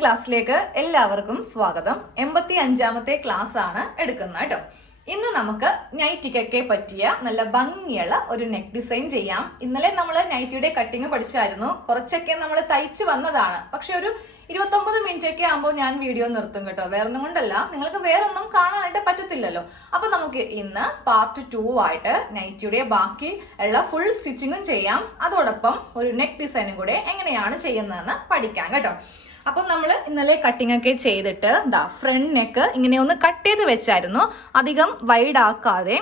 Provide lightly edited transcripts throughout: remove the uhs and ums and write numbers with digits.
ക്ലാസ്സിലേക്ക് എല്ലാവർക്കും സ്വാഗതം. 85ാമത്തെ ക്ലാസ് ആണ് എടുക്കുന്നത് കേട്ടോ. ഇന്ന് നമുക്ക് നൈറ്റിക്കൊക്കെ പറ്റിയ നല്ല ഭംഗിയുള്ള ഒരു നെക്ക് ഡിസൈൻ ചെയ്യാം. ഇന്നലെ നമ്മൾ നൈറ്റിയുടെ കട്ടിങ് പഠിച്ചായിരുന്നു. കുറച്ചൊക്കെ നമ്മൾ തയ്ച്ച് വന്നതാണ്. പക്ഷെ ഒരു 29 മിനിറ്റ് ഒക്കെ ആകുമ്പോൾ ഞാൻ വീഡിയോ നിർത്തും കേട്ടോ. വേറൊന്നും കൊണ്ടല്ല, നിങ്ങൾക്ക് വേറൊന്നും കാണാനായിട്ട് പറ്റത്തില്ലല്ലോ. അപ്പൊ നമുക്ക് ഇന്ന് പാർട്ട് 2 ആയിട്ട് നൈറ്റിയുടെ ബാക്കി ഉള്ള ഫുൾ സ്റ്റിച്ചിങ്ങും ചെയ്യാം. അതോടൊപ്പം ഒരു നെക്ക് ഡിസൈനും കൂടെ എങ്ങനെയാണ് ചെയ്യുന്നതെന്ന് പഠിക്കാം കേട്ടോ. അപ്പം നമ്മൾ ഇന്നലെ കട്ടിങ് ഒക്കെ ചെയ്തിട്ട് ഫ്രണ്ട് നെക്ക് ഇങ്ങനെ ഒന്ന് കട്ട് ചെയ്ത് വെച്ചായിരുന്നു. അധികം വൈഡ് ആക്കാതെ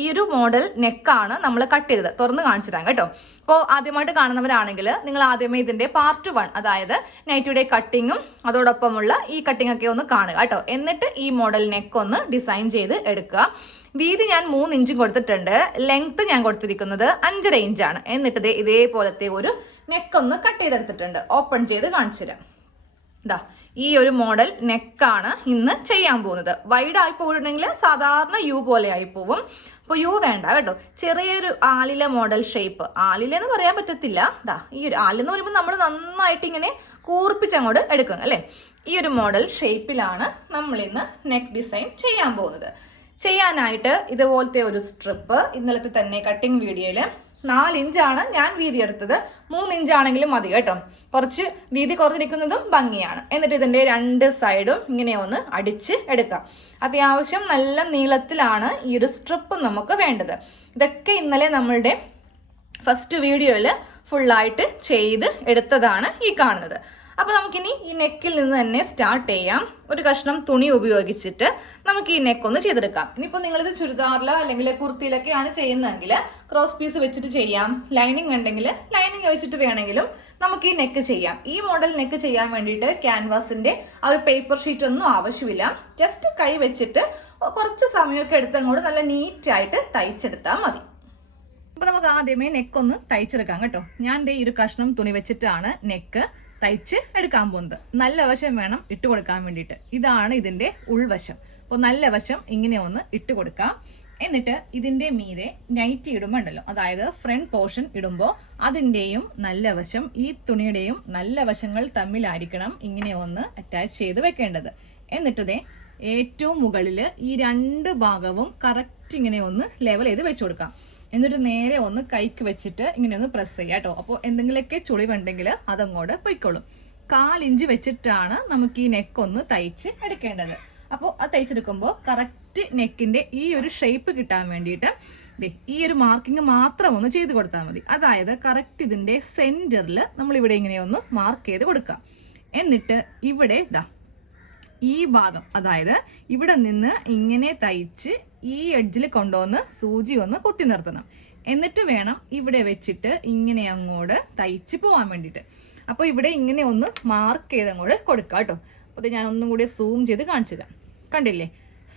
ഈ ഒരു മോഡൽ നെക്കാണ് നമ്മൾ കട്ട് ചെയ്തത്. തുറന്ന് കാണിച്ചു തരാം കേട്ടോ. അപ്പോൾ ആദ്യമായിട്ട് കാണുന്നവരാണെങ്കിൽ നിങ്ങൾ ആദ്യമേ ഇതിൻ്റെ പാർട്ട് 1, അതായത് നൈറ്റിയുടെ കട്ടിങ്ങും അതോടൊപ്പമുള്ള ഈ കട്ടിങ് ഒക്കെ ഒന്ന് കാണുക കേട്ടോ. എന്നിട്ട് ഈ മോഡൽ നെക്ക് ഒന്ന് ഡിസൈൻ ചെയ്ത് എടുക്കുക. വീതി ഞാൻ 3 ഇഞ്ചും കൊടുത്തിട്ടുണ്ട്. ലെങ്ത് ഞാൻ കൊടുത്തിരിക്കുന്നത് 5.5 ഇഞ്ചാണ്. എന്നിട്ട് ഇതേപോലത്തെ ഒരു നെക്ക് ഒന്ന് കട്ട് ചെയ്തെടുത്തിട്ടുണ്ട്. ഓപ്പൺ ചെയ്ത് കാണിച്ചു തരാം. ഈ ഒരു മോഡൽ നെക്കാണ് ഇന്ന് ചെയ്യാൻ പോകുന്നത്. വൈഡ് ആയി പോയിട്ടുണ്ടെങ്കിൽ സാധാരണ യു പോലെ ആയി പോവും. അപ്പോൾ യു വേണ്ട കേട്ടോ. ചെറിയൊരു ആലില മോഡൽ ഷേപ്പ്. ആലിലെന്ന് പറയാൻ പറ്റത്തില്ല. ഈ ഒരു ആലെന്ന് പറയുമ്പോൾ നമ്മൾ നന്നായിട്ട് ഇങ്ങനെ കൂർപ്പിച്ചങ്ങോട്ട് എടുക്കും അല്ലേ. ഈ ഒരു മോഡൽ ഷേപ്പിലാണ് നമ്മൾ ഇന്ന് നെക്ക് ഡിസൈൻ ചെയ്യാൻ പോകുന്നത്. ചെയ്യാനായിട്ട് ഇതുപോലത്തെ ഒരു സ്ട്രിപ്പ് ഇന്നലത്തെ തന്നെ കട്ടിങ് വീഡിയോയിൽ 4 ഇഞ്ചാണ് ഞാൻ വീതി എടുത്തത്. 3 ഇഞ്ചാണെങ്കിലും മതി കേട്ടോ. കുറച്ച് വീതി കുറഞ്ഞിരിക്കുന്നതും ഭംഗിയാണ്. എന്നിട്ട് ഇതിൻ്റെ 2 സൈഡും ഇങ്ങനെ ഒന്ന് അടിച്ച് എടുക്കാം. അത്യാവശ്യം നല്ല നീളത്തിലാണ് ഈ ഒരു സ്ട്രിപ്പ് നമുക്ക് വേണ്ടത്. ഇതൊക്കെ ഇന്നലെ നമ്മളുടെ ഫസ്റ്റ് വീഡിയോയിൽ ഫുള്ളായിട്ട് ചെയ്ത് എടുത്തതാണ് ഈ കാണുന്നത്. അപ്പോൾ നമുക്കിനി ഈ നെക്കിൽ നിന്ന് തന്നെ സ്റ്റാർട്ട് ചെയ്യാം. ഒരു കഷ്ണം തുണി ഉപയോഗിച്ചിട്ട് നമുക്ക് ഈ നെക്ക് ഒന്ന് ചെയ്തെടുക്കാം. ഇനിയിപ്പോൾ നിങ്ങളിത് ചുരിദാറിലോ അല്ലെങ്കിൽ കുർത്തിയിലൊക്കെയാണ് ചെയ്യുന്നതെങ്കിൽ ക്രോസ് പീസ് വെച്ചിട്ട് ചെയ്യാം. ലൈനിങ് ഉണ്ടെങ്കിൽ ലൈനിങ് വെച്ചിട്ട് വേണമെങ്കിലും നമുക്ക് ഈ നെക്ക് ചെയ്യാം. ഈ മോഡൽ നെക്ക് ചെയ്യാൻ വേണ്ടിയിട്ട് ക്യാൻവാസിൻ്റെ ആ ഒരു പേപ്പർ ഷീറ്റ് ഒന്നും ആവശ്യമില്ല. ജസ്റ്റ് കൈ വെച്ചിട്ട് കുറച്ച് സമയമൊക്കെ എടുത്ത് അങ്ങോട്ട് നല്ല നീറ്റായിട്ട് തയ്ച്ചെടുത്താൽ മതി. അപ്പോൾ നമുക്ക് ആദ്യമേ നെക്കൊന്ന് തയ്ച്ചെടുക്കാം കേട്ടോ. ഞാൻ ഈ ഒരു കഷ്ണം തുണി വെച്ചിട്ടാണ് നെക്ക് തയ്ച്ച് എടുക്കാൻ പോകുന്നത്. നല്ല വശം വേണം ഇട്ട് കൊടുക്കാൻ വേണ്ടിയിട്ട്. ഇതാണ് ഇതിൻ്റെ ഉൾവശം. അപ്പോൾ നല്ല വശം ഇങ്ങനെ ഒന്ന് ഇട്ട് കൊടുക്കാം. എന്നിട്ട് ഇതിൻ്റെ മീതെ നൈറ്റി ഇടുമ്പോൾ ഉണ്ടല്ലോ, അതായത് ഫ്രണ്ട് പോർഷൻ ഇടുമ്പോൾ അതിൻ്റെയും നല്ല വശം ഈ തുണിയുടെയും നല്ല വശങ്ങൾ തമ്മിലായിരിക്കണം ഇങ്ങനെ ഒന്ന് അറ്റാച്ച് ചെയ്ത് വെക്കേണ്ടത്. എന്നിട്ടതേ ഏറ്റവും മുകളിൽ ഈ 2 ഭാഗവും കറക്റ്റ് ഇങ്ങനെ ഒന്ന് ലെവൽ ചെയ്ത് വെച്ച് കൊടുക്കാം. എന്നിട്ട് നേരെ ഒന്ന് കൈക്ക് വെച്ചിട്ട് ഇങ്ങനെ ഒന്ന് പ്രസ് ചെയ്യാം കേട്ടോ. അപ്പോൾ എന്തെങ്കിലുമൊക്കെ ചുളിവുണ്ടെങ്കിൽ അതങ്ങോട്ട് പൊയ്ക്കോളും. 4 ഇഞ്ച് വെച്ചിട്ടാണ് നമുക്ക് ഈ നെക്ക് ഒന്ന് തയ്ച്ച് എടുക്കേണ്ടത്. അപ്പോൾ അത് തയ്ച്ചെടുക്കുമ്പോൾ കറക്റ്റ് നെക്കിൻ്റെ ഈ ഒരു ഷേപ്പ് കിട്ടാൻ വേണ്ടിയിട്ട് ഈ ഒരു മാർക്കിങ് മാത്രം ഒന്ന് ചെയ്ത് കൊടുത്താൽ മതി. അതായത് കറക്റ്റ് ഇതിൻ്റെ സെൻറ്ററിൽ നമ്മളിവിടെ ഇങ്ങനെ ഒന്ന് മാർക്ക് ചെയ്ത് കൊടുക്കാം. എന്നിട്ട് ഇവിടെ ഈ ഭാഗം, അതായത് ഇവിടെ നിന്ന് ഇങ്ങനെ തയ്ച്ച് ഈ എഡ്ജിൽ കൊണ്ടുവന്ന് സൂചി ഒന്ന് കുത്തി നിർത്തണം. എന്നിട്ട് വേണം ഇവിടെ വെച്ചിട്ട് ഇങ്ങനെ അങ്ങോട്ട് തയ്ച്ച് പോകാൻ വേണ്ടിയിട്ട്. അപ്പോൾ ഇവിടെ ഇങ്ങനെ ഒന്ന് മാർക്ക് ചെയ്ത് അങ്ങോട്ട് കൊടുക്കാം കേട്ടോ. അപ്പോൾ അത് ഞാൻ ഒന്നും കൂടി സൂം ചെയ്ത് കാണിച്ചു തരാം. കണ്ടില്ലേ,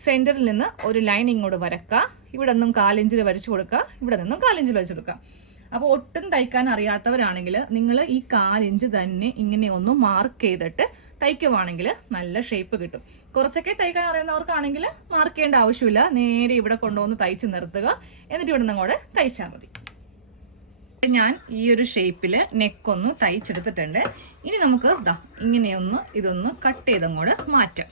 സെൻറ്ററിൽ നിന്ന് ഒരു ലൈൻ ഇങ്ങോട്ട് വരക്കുക. ഇവിടെ നിന്നും 4 ഇഞ്ചിൽ വരച്ചു കൊടുക്കുക. ഇവിടെ നിന്നും 4 ഇഞ്ചിൽ വരച്ചു കൊടുക്കുക. അപ്പോൾ ഒട്ടും തയ്ക്കാൻ അറിയാത്തവരാണെങ്കിൽ നിങ്ങൾ ഈ 4 ഇഞ്ച് തന്നെ ഇങ്ങനെ ഒന്ന് മാർക്ക് ചെയ്തിട്ട് തയ്ക്കുവാണെങ്കിൽ നല്ല ഷേപ്പ് കിട്ടും. കുറച്ചൊക്കെ തയ്ക്കാൻ അറിയുന്നവർക്കാണെങ്കിൽ മാർക്ക് ചെയ്യേണ്ട ആവശ്യമില്ല. നേരെ ഇവിടെ കൊണ്ടുവന്ന് തയ്ച്ച് നിർത്തുക. എന്നിട്ട് ഇവിടെ നിന്ന് അങ്ങോട്ട് തയ്ച്ചാൽ മതി. ഞാൻ ഈ ഒരു ഷേപ്പിൽ നെക്കൊന്ന് തയ്ച്ചെടുത്തിട്ടുണ്ട്. ഇനി നമുക്ക് ഇങ്ങനെയൊന്ന് ഇതൊന്ന് കട്ട് ചെയ്തങ്ങോട്ട് മാറ്റാം.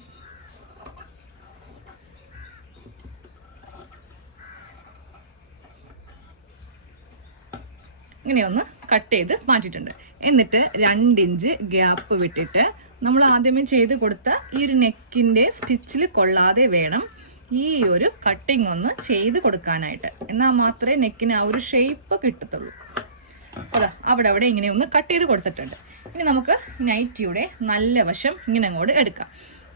ഇങ്ങനെയൊന്ന് കട്ട് ചെയ്ത് മാറ്റിയിട്ടുണ്ട്. എന്നിട്ട് 2 ഇഞ്ച് ഗ്യാപ്പ് വിട്ടിട്ട് നമ്മൾ ആദ്യമേ ചെയ്ത് കൊടുത്ത ഈ ഒരു നെക്കിൻ്റെ സ്റ്റിച്ചിൽ കൊള്ളാതെ വേണം ഈ ഒരു കട്ടിങ് ഒന്ന് ചെയ്ത് കൊടുക്കാനായിട്ട്. എന്നാൽ മാത്രമേ നെക്കിന് ആ ഒരു ഷേപ്പ് കിട്ടത്തുള്ളൂ. അവിടെ ഇങ്ങനെ ഒന്ന് കട്ട് ചെയ്ത് കൊടുത്തിട്ടുണ്ട്. ഇനി നമുക്ക് നൈറ്റിയുടെ നല്ല വശം ഇങ്ങനെ അങ്ങോട്ട് എടുക്കാം.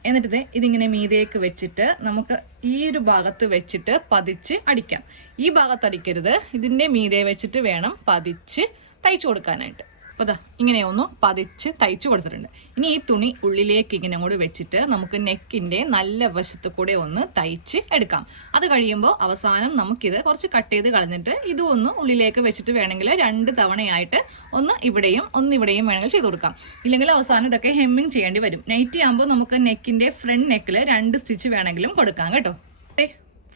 എന്നിട്ട് ഇതിങ്ങനെ മീതേക്ക് വെച്ചിട്ട് നമുക്ക് ഈ ഒരു ഭാഗത്ത് വെച്ചിട്ട് പതിച്ച് അടിക്കാം. ഈ ഭാഗത്ത് അടിക്കരുത്, ഇതിൻ്റെ മീതെ വെച്ചിട്ട് വേണം പതിച്ച് തയ്ച്ചു കൊടുക്കാനായിട്ട്. അപ്പോൾ ഇങ്ങനെ ഒന്ന് പതിച്ച് തയ്ച്ചു കൊടുത്തിട്ടുണ്ട്. ഇനി ഈ തുണി ഉള്ളിലേക്ക് ഇങ്ങനെ കൂടി വെച്ചിട്ട് നമുക്ക് നെക്കിൻ്റെ നല്ല വശത്ത് കൂടെ ഒന്ന് തയ്ച്ച് എടുക്കാം. അത് കഴിയുമ്പോൾ അവസാനം നമുക്കിത് കുറച്ച് കട്ട് ചെയ്ത് കളഞ്ഞിട്ട് ഇതും ഒന്ന് ഉള്ളിലേക്ക് വെച്ചിട്ട് വേണമെങ്കിൽ 2 തവണയായിട്ട് ഒന്ന് ഇവിടെയും ഒന്ന് ഇവിടെയും വേണമെങ്കിൽ ചെയ്ത് കൊടുക്കാം. ഇല്ലെങ്കിൽ അവസാനം ഇതൊക്കെ ഹെമ്മിങ് ചെയ്യേണ്ടി വരും. നൈറ്റി ആകുമ്പോൾ നമുക്ക് നെക്കിൻ്റെ ഫ്രണ്ട് നെക്കിൽ 2 സ്റ്റിച്ച് വേണമെങ്കിലും കൊടുക്കാം കേട്ടോ.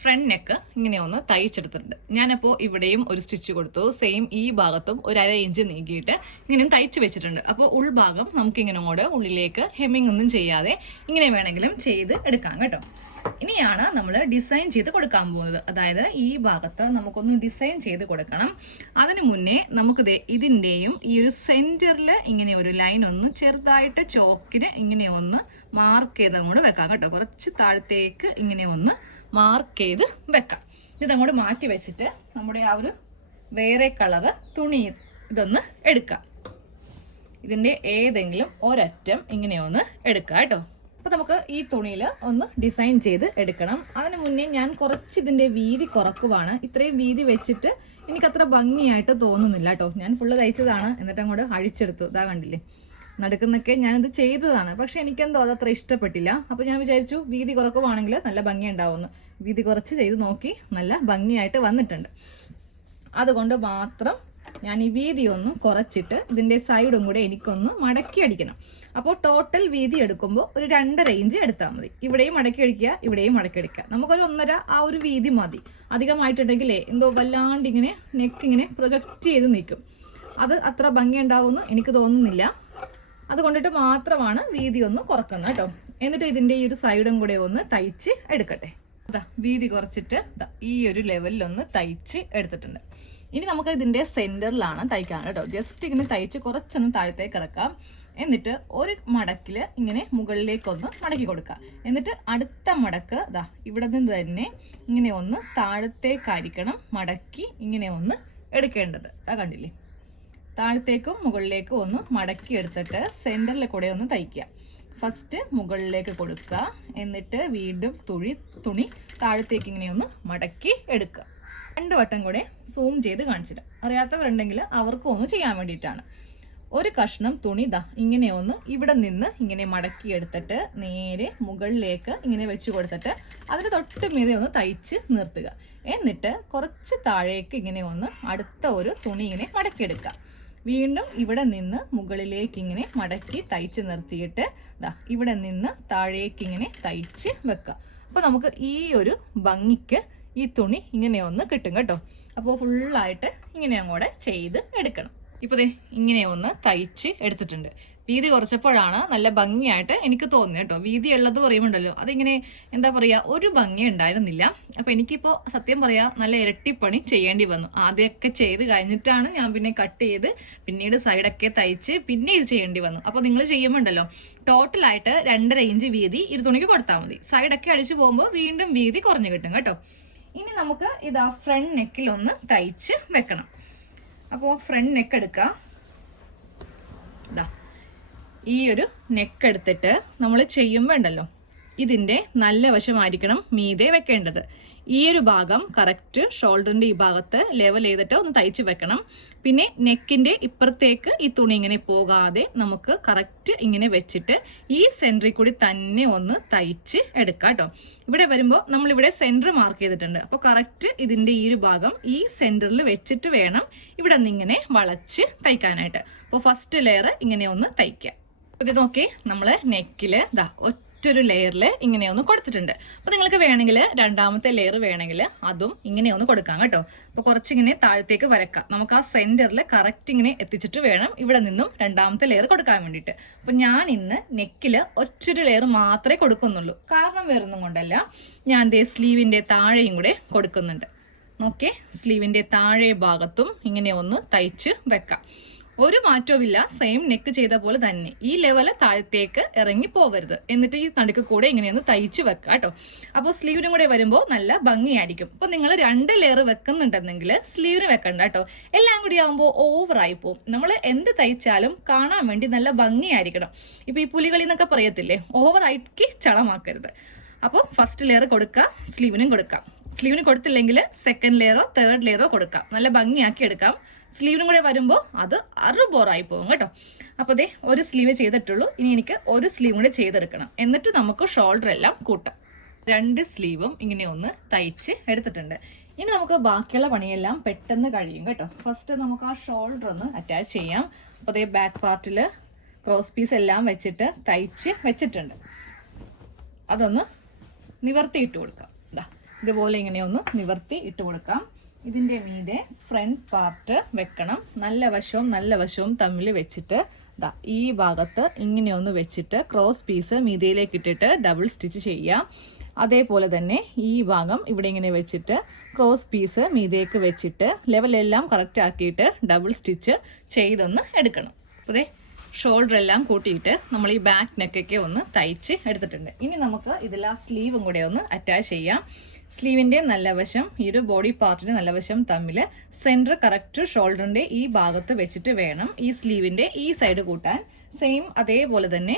ഫ്രണ്ട് നെക്ക് ഇങ്ങനെ ഒന്ന് തയ്ച്ചെടുത്തിട്ടുണ്ട്. ഞാനപ്പോൾ ഇവിടെയും ഒരു സ്റ്റിച്ച് കൊടുത്തു, സെയിം ഈ ഭാഗത്തും ഒരു 1/2 ഇഞ്ച് നീക്കിയിട്ട് ഇങ്ങനെയും തയ്ച്ച് വെച്ചിട്ടുണ്ട്. അപ്പോൾ ഉൾഭാഗം നമുക്കിങ്ങനെ കൂടെ ഉള്ളിലേക്ക് ഹെമ്മിങ് ഒന്നും ചെയ്യാതെ ഇങ്ങനെ വേണമെങ്കിലും ചെയ്ത് എടുക്കാം കേട്ടോ. ഇനിയാണ് നമ്മൾ ഡിസൈൻ ചെയ്ത് കൊടുക്കാൻ പോകുന്നത്. അതായത് ഈ ഭാഗത്ത് നമുക്കൊന്ന് ഡിസൈൻ ചെയ്ത് കൊടുക്കണം. അതിന് മുന്നേ നമുക്ക് ഇതിൻ്റെയും ഈ ഒരു സെൻറ്ററിൽ ഇങ്ങനെ ഒരു ലൈൻ ഒന്ന് ചെറുതായിട്ട് ചോക്കിന് ഇങ്ങനെ ഒന്ന് മാർക്ക് ചെയ്ത് അങ്ങോട്ട് വെക്കാം കേട്ടോ. കുറച്ച് താഴത്തേക്ക് ഇങ്ങനെ ഒന്ന് മാർക്ക് ചെയ്ത് വെക്കാം. ഇതങ്ങോട്ട് മാറ്റി വെച്ചിട്ട് നമ്മുടെ ആ ഒരു വേറെ കളറ് തുണി ഇതൊന്ന് എടുക്കാം. ഇതിൻ്റെ ഏതെങ്കിലും ഒരറ്റം ഇങ്ങനെ ഒന്ന് എടുക്കാം കേട്ടോ. അപ്പോൾ നമുക്ക് ഈ തുണിയിൽ ഒന്ന് ഡിസൈൻ ചെയ്ത് എടുക്കണം. അതിന് മുന്നേ ഞാൻ കുറച്ച് ഇതിൻ്റെ വീതി കുറക്കുവാണ്. ഇത്രയും വീതി വെച്ചിട്ട് എനിക്കത്ര ഭംഗിയായിട്ട് തോന്നുന്നില്ല കേട്ടോ. ഞാൻ ഫുള്ള് തയ്ച്ചതാണ്, എന്നിട്ട് അങ്ങോട്ട് അഴിച്ചെടുത്തു. ഇതാ കണ്ടില്ലേ, നടക്കുന്നൊക്കെ ഞാനിത് ചെയ്തതാണ്. പക്ഷെ എനിക്കെന്തോ അതത്ര ഇഷ്ടപ്പെട്ടില്ല. അപ്പോൾ ഞാൻ വിചാരിച്ചു വീതി കുറക്കുവാണെങ്കിൽ നല്ല ഭംഗി ഉണ്ടാവുമെന്ന്. വീതി കുറച്ച് ചെയ്ത് നോക്കി, നല്ല ഭംഗിയായിട്ട് വന്നിട്ടുണ്ട്. അതുകൊണ്ട് മാത്രം ഞാൻ ഈ വീതി ഒന്ന് കുറച്ചിട്ട് ഇതിൻ്റെ സൈഡും കൂടെ എനിക്കൊന്ന് മടക്കി അടിക്കണം. അപ്പോൾ ടോട്ടൽ വീതി എടുക്കുമ്പോൾ ഒരു 2.5 ഇഞ്ച് എടുത്താൽ മതി. ഇവിടെയും മടക്കി അടിക്കുക, ഇവിടെയും മടക്കി അടിക്കുക. നമുക്കൊരു 1.5 ആ ഒരു വീതി മതി. അധികമായിട്ടുണ്ടെങ്കിലേ എന്തോ വല്ലാണ്ട് ഇങ്ങനെ നെക്കിങ്ങനെ പ്രൊജക്റ്റ് ചെയ്ത് നിൽക്കും. അത് അത്ര ഭംഗി ഉണ്ടാവുമെന്ന് എനിക്ക് തോന്നുന്നില്ല. അതുകൊണ്ടിട്ട് മാത്രമാണ് വീതി ഒന്ന് കുറക്കുന്നത് കേട്ടോ. എന്നിട്ട് ഇതിൻ്റെ ഈ ഒരു സൈഡും കൂടെ ഒന്ന് തയ്ച്ച് എടുക്കട്ടെ. വീതി കുറച്ചിട്ട് ഈ ഒരു ലെവലിലൊന്ന് തയ്ച്ച് എടുത്തിട്ടുണ്ട്. ഇനി നമുക്ക് ഇതിൻ്റെ സെൻറ്ററിലാണ് തയ്ക്കാൻ കേട്ടോ. ജസ്റ്റ് ഇങ്ങനെ തയ്ച്ച് കുറച്ചൊന്ന് താഴത്തേക്ക് ഇറക്കാം. എന്നിട്ട് ഒരു മടക്കിൽ ഇങ്ങനെ മുകളിലേക്കൊന്ന് മടക്കി കൊടുക്കുക. എന്നിട്ട് അടുത്ത മടക്ക് ഇവിടെ നിന്ന് തന്നെ ഇങ്ങനെ ഒന്ന് താഴത്തേക്കായിരിക്കണം മടക്കി ഇങ്ങനെ ഒന്ന് എടുക്കേണ്ടത്. കണ്ടില്ലേ, താഴത്തേക്കും മുകളിലേക്കും ഒന്ന് മടക്കി എടുത്തിട്ട് സെൻറ്ററിൽ കൂടെ ഒന്ന് തയ്ക്കുക. ഫസ്റ്റ് മുകളിലേക്ക് കൊടുക്കുക, എന്നിട്ട് വീണ്ടും തുണി താഴത്തേക്ക് ഇങ്ങനെ ഒന്ന് മടക്കി എടുക്കുക. 2 വട്ടം കൂടെ സൂം ചെയ്ത് കാണിച്ചിടാം. അറിയാത്തവരുണ്ടെങ്കിൽ അവർക്കും ഒന്ന് ചെയ്യാൻ വേണ്ടിയിട്ടാണ്. ഒരു കഷ്ണം തുണി ഇങ്ങനെ ഒന്ന് ഇവിടെ നിന്ന് ഇങ്ങനെ മടക്കി എടുത്തിട്ട് നേരെ മുകളിലേക്ക് ഇങ്ങനെ വെച്ച് കൊടുത്തിട്ട് അതിന് തൊട്ട് മീതെ ഒന്ന് തയ്ച്ച് നിർത്തുക. എന്നിട്ട് കുറച്ച് താഴേക്ക് ഇങ്ങനെ ഒന്ന് അടുത്ത ഒരു തുണി ഇങ്ങനെ മടക്കിയെടുക്കുക. വീണ്ടും ഇവിടെ നിന്ന് മുകളിലേക്ക് ഇങ്ങനെ മടക്കി തയ്ച്ച് നിർത്തിയിട്ട് ഇവിടെ നിന്ന് താഴേക്ക് ഇങ്ങനെ തയ്ച്ച് വെക്കുക. അപ്പോൾ നമുക്ക് ഈ ഒരു ഭംഗിക്ക് ഈ തുണി ഇങ്ങനെ ഒന്ന് കിട്ടും കേട്ടോ. അപ്പോൾ ഫുള്ളായിട്ട് ഇങ്ങനെ അങ്ങോട്ട് ചെയ്ത് എടുക്കണം. ഇപ്പോൾ ഇങ്ങനെ ഒന്ന് തയ്ച്ച് എടുത്തിട്ടുണ്ട്. വീതി കുറച്ചപ്പോഴാണ് നല്ല ഭംഗിയായിട്ട് എനിക്ക് തോന്നുന്നത് കേട്ടോ. വീതി ഉള്ളത് പറയുമ്പോണ്ടല്ലോ അതിങ്ങനെ എന്താ പറയുക, ഒരു ഭംഗി ഉണ്ടായിരുന്നില്ല. അപ്പോൾ എനിക്കിപ്പോൾ സത്യം പറയാം നല്ല ഇരട്ടിപ്പണി ചെയ്യേണ്ടി വന്നു. ആദ്യമൊക്കെ ചെയ്ത് കഴിഞ്ഞിട്ടാണ് ഞാൻ പിന്നെ കട്ട് ചെയ്ത് പിന്നീട് സൈഡൊക്കെ തയ്ച്ച് പിന്നെ ഇത് ചെയ്യേണ്ടി വന്നു. അപ്പോൾ നിങ്ങൾ ചെയ്യുമ്പോണ്ടല്ലോ ടോട്ടലായിട്ട് 2.5 ഇഞ്ച് വീതി ഇത് തുണിക്ക് കൊടുത്താൽ മതി. സൈഡൊക്കെ അടിച്ചു പോകുമ്പോൾ വീണ്ടും വീതി കുറഞ്ഞു കിട്ടും കേട്ടോ. ഇനി നമുക്ക് ഫ്രണ്ട് നെക്കിൽ ഒന്ന് തയ്ച്ച് വെക്കണം. അപ്പോൾ ഫ്രണ്ട് നെക്ക് എടുക്കാം. ഈ ഒരു നെക്ക് എടുത്തിട്ട് നമ്മൾ ചെയ്യുമ്പോൾ ഉണ്ടല്ലോ ഇതിൻ്റെ നല്ല വശമായിരിക്കണം മീതെ വെക്കേണ്ടത്. ഈ ഒരു ഭാഗം കറക്റ്റ് ഷോൾഡറിൻ്റെ ഈ ഭാഗത്ത് ലെവൽ ചെയ്തിട്ട് ഒന്ന് തയ്ച്ച് വെക്കണം. പിന്നെ നെക്കിൻ്റെ ഇപ്പുറത്തേക്ക് ഈ തുണി ഇങ്ങനെ പോകാതെ നമുക്ക് കറക്റ്റ് ഇങ്ങനെ വെച്ചിട്ട് ഈ സെൻറ്ററിൽ കൂടി തന്നെ ഒന്ന് തയ്ച്ച് എടുക്കാം കേട്ടോ. ഇവിടെ വരുമ്പോൾ നമ്മളിവിടെ സെൻറ്റർ മാർക്ക് ചെയ്തിട്ടുണ്ട്. അപ്പോൾ കറക്റ്റ് ഇതിൻ്റെ ഈ ഒരു ഭാഗം ഈ സെൻറ്ററിൽ വെച്ചിട്ട് വേണം ഇവിടെ നിന്ന് ഇങ്ങനെ വളച്ച് തയ്ക്കാനായിട്ട്. അപ്പോൾ ഫസ്റ്റ് ലെയർ ഇങ്ങനെ ഒന്ന് തയ്ക്കാം. ഇത് നോക്കി നമ്മൾ നെക്കിൽ ഒറ്റൊരു ലെയറിൽ ഇങ്ങനെ ഒന്ന് കൊടുത്തിട്ടുണ്ട്. അപ്പോൾ നിങ്ങൾക്ക് വേണമെങ്കിൽ രണ്ടാമത്തെ ലെയർ വേണമെങ്കിൽ അതും ഇങ്ങനെ ഒന്ന് കൊടുക്കാം കേട്ടോ. അപ്പോൾ കുറച്ചിങ്ങനെ താഴത്തേക്ക് വരക്കാം. നമുക്ക് ആ സെൻറ്ററിൽ കറക്റ്റ് ഇങ്ങനെ എത്തിച്ചിട്ട് വേണം ഇവിടെ നിന്നും രണ്ടാമത്തെ ലെയർ കൊടുക്കാൻ വേണ്ടിയിട്ട്. അപ്പോൾ ഞാൻ ഇന്ന് നെക്കിൽ ഒറ്റൊരു ലെയർ മാത്രമേ കൊടുക്കുന്നുള്ളൂ. കാരണം വേറൊന്നും കൊണ്ടല്ല, ഞാൻ സ്ലീവിൻ്റെ താഴെയും കൂടെ കൊടുക്കുന്നുണ്ട്. നോക്കേ, സ്ലീവിൻ്റെ താഴെ ഭാഗത്തും ഇങ്ങനെ ഒന്ന് തയ്ച്ച് വെക്കാം. ഒരു മാറ്റവുമില്ല, സെയിം നെക്ക് ചെയ്ത പോലെ തന്നെ. ഈ ലെവല് താഴത്തേക്ക് ഇറങ്ങി പോവരുത്. എന്നിട്ട് ഈ നടുക്ക് കൂടെ ഇങ്ങനെയൊന്ന് തയ്ച്ച് വെക്കാം കേട്ടോ. അപ്പോൾ സ്ലീവിനും കൂടെ വരുമ്പോൾ നല്ല ഭംഗിയായിരിക്കും. അപ്പോൾ നിങ്ങൾ 2 ലെയർ വെക്കുന്നുണ്ടെന്നെങ്കിൽ സ്ലീവിന് വെക്കണ്ട കേട്ടോ. എല്ലാം കൂടി ആകുമ്പോൾ ഓവറായി പോകും. നമ്മൾ എന്ത് തയ്ച്ചാലും കാണാൻ വേണ്ടി നല്ല ഭംഗിയായിരിക്കണം. ഇപ്പോൾ ഈ പുലികളി എന്നൊക്കെ പറയത്തില്ലേ, ഓവറായിട്ട് ചളമാക്കരുത്. അപ്പോൾ ഫസ്റ്റ് ലെയർ കൊടുക്കാം, സ്ലീവിനും കൊടുക്കാം. സ്ലീവിന് കൊടുത്തില്ലെങ്കിൽ സെക്കൻഡ് ലെയറോ തേർഡ് ലെയറോ കൊടുക്കാം. നല്ല ഭംഗിയാക്കി എടുക്കാം. സ്ലീവിനും കൂടെ വരുമ്പോൾ അത് ബോറായി പോകും കേട്ടോ. അപ്പോൾ ഒരു സ്ലീവ് ചെയ്തിട്ടുള്ളൂ. ഇനി എനിക്ക് ഒരു സ്ലീവ് കൂടെ ചെയ്തെടുക്കണം. എന്നിട്ട് നമുക്ക് ഷോൾഡർ എല്ലാം കൂട്ടാം. 2 സ്ലീവും ഇങ്ങനെ ഒന്ന് തയ്ച്ച് എടുത്തിട്ടുണ്ട്. ഇനി നമുക്ക് ബാക്കിയുള്ള പണിയെല്ലാം പെട്ടെന്ന് കഴിയും കേട്ടോ. ഫസ്റ്റ് നമുക്ക് ആ ഷോൾഡർ ഒന്ന് അറ്റാച്ച് ചെയ്യാം. അപ്പോൾ ബാക്ക് പാർട്ടിൽ ക്രോസ് പീസ് എല്ലാം വെച്ചിട്ട് തയ്ച്ച് വെച്ചിട്ടുണ്ട്. അതൊന്ന് നിവർത്തിയിട്ട് കൊടുക്കാം. ഇതുപോലെ ഇങ്ങനെ ഒന്ന് നിവർത്തി ഇട്ട് കൊടുക്കാം. ഇതിൻ്റെ മീതെ ഫ്രണ്ട് പാർട്ട് വെക്കണം. നല്ല വശവും തമ്മിൽ വെച്ചിട്ട് ഈ ഭാഗത്ത് ഇങ്ങനെ ഒന്ന് വെച്ചിട്ട് ക്രോസ് പീസ് മീതയിലേക്ക് ഇട്ടിട്ട് ഡബിൾ സ്റ്റിച്ച് ചെയ്യാം. അതേപോലെ തന്നെ ഈ ഭാഗം ഇവിടെ ഇങ്ങനെ വെച്ചിട്ട് ക്രോസ് പീസ് മീതേക്ക് വെച്ചിട്ട് ലെവലെല്ലാം കറക്റ്റ് ആക്കിയിട്ട് ഡബിൾ സ്റ്റിച്ച് ചെയ്തൊന്ന് എടുക്കണം. അതെ, ഷോൾഡർ എല്ലാം കൂട്ടിയിട്ട് നമ്മൾ ഈ ബാക്ക് നെക്കൊക്കെ ഒന്ന് തയ്ച്ച് എടുത്തിട്ടുണ്ട്. ഇനി നമുക്ക് ഇതിൽ ആ സ്ലീവും കൂടെ ഒന്ന് അറ്റാച്ച് ചെയ്യാം. സ്ലീവിൻ്റെ നല്ല വശം ഈ ഒരു ബോഡി പാർട്ടിൻ്റെ നല്ല വശം തമ്മിൽ സെൻറ്റർ കറക്റ്റ് ഷോൾഡറിൻ്റെ ഈ ഭാഗത്ത് വെച്ചിട്ട് വേണം ഈ സ്ലീവിൻ്റെ ഈ സൈഡ് കൂട്ടാൻ. സെയിം അതേപോലെ തന്നെ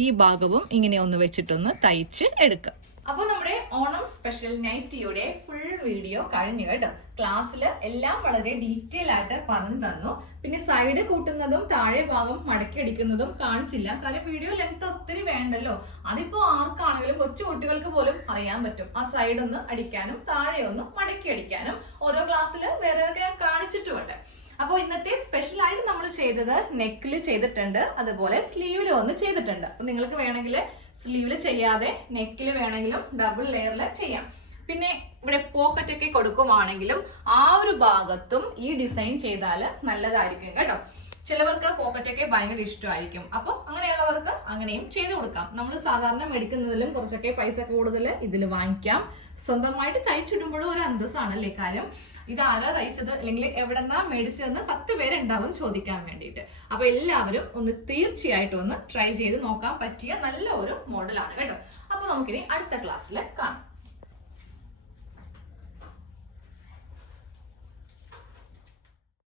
ഈ ഭാഗവും ഇങ്ങനെ ഒന്ന് വെച്ചിട്ടൊന്ന് തയ്ച്ച് എടുക്കുക. അപ്പോൾ നമ്മുടെ ഓണം സ്പെഷ്യൽ നൈറ്റിയുടെ ഫുൾ വീഡിയോ കഴിഞ്ഞു കേട്ടോ. ക്ലാസ്സിൽ എല്ലാം വളരെ ഡീറ്റെയിൽ ആയിട്ട് പറഞ്ഞു തന്നു. പിന്നെ സൈഡ് കൂട്ടുന്നതും താഴെ ഭാഗം മടക്കി അടിക്കുന്നതും കാണിച്ചില്ല, കാരണം വീഡിയോ ലെങ്ത് ഒത്തിരി വേണ്ടല്ലോ. അതിപ്പോ ആർക്കാണെങ്കിലും കൊച്ചു കുട്ടികൾക്ക് പോലും അറിയാൻ പറ്റും. ആ സൈഡ് ഒന്ന് അടിക്കാനും താഴെ ഒന്ന് മടക്കി അടിക്കാനും ഓരോ ക്ലാസ്സിൽ വേറെ ഞാൻ കാണിച്ചിട്ടുമുണ്ട്. അപ്പോൾ ഇന്നത്തെ സ്പെഷ്യൽ ആയിട്ട് നമ്മൾ ചെയ്തത് നെക്കിൽ ചെയ്തിട്ടുണ്ട്, അതുപോലെ സ്ലീവിലും ഒന്ന് ചെയ്തിട്ടുണ്ട്. അപ്പൊ നിങ്ങൾക്ക് വേണമെങ്കിൽ സ്ലീവിൽ ചെയ്യാതെ നെക്കിൽ വേണമെങ്കിലും ഡബിൾ ലെയറിൽ ചെയ്യാം. പിന്നെ ഇവിടെ പോക്കറ്റ് ഒക്കെ കൊടുക്കുവാണെങ്കിലും ആ ഒരു ഭാഗത്തും ഈ ഡിസൈൻ ചെയ്താൽ നല്ലതായിരിക്കും കേട്ടോ. ചിലവർക്ക് പോക്കറ്റ് ഒക്കെ ഭയങ്കര ഇഷ്ടമായിരിക്കും. അപ്പോൾ അങ്ങനെയുള്ളവർക്ക് അങ്ങനെയും ചെയ്ത് കൊടുക്കാം. നമ്മൾ സാധാരണ മേടിക്കുന്നതിലും കുറച്ചൊക്കെ പൈസ കൂടുതൽ ഇതിൽ വാങ്ങിക്കാം. സ്വന്തമായിട്ട് തയ്ച്ചിടുമ്പോഴും ഒരു അന്തസ്സാണല്ലേ. കാര്യം ഇതാരാ തയ്ച്ചത് അല്ലെങ്കിൽ എവിടെന്നാ മേടിച്ചതെന്ന് 10 പേരുണ്ടാവും ചോദിക്കാൻ വേണ്ടിയിട്ട്. അപ്പൊ എല്ലാവരും ഒന്ന് തീർച്ചയായിട്ടും ഒന്ന് ട്രൈ ചെയ്ത് നോക്കാൻ പറ്റിയ നല്ല ഒരു മോഡലാണ് കേട്ടോ. അപ്പൊ നമുക്കിനി അടുത്ത ക്ലാസ്സിൽ കാണാം.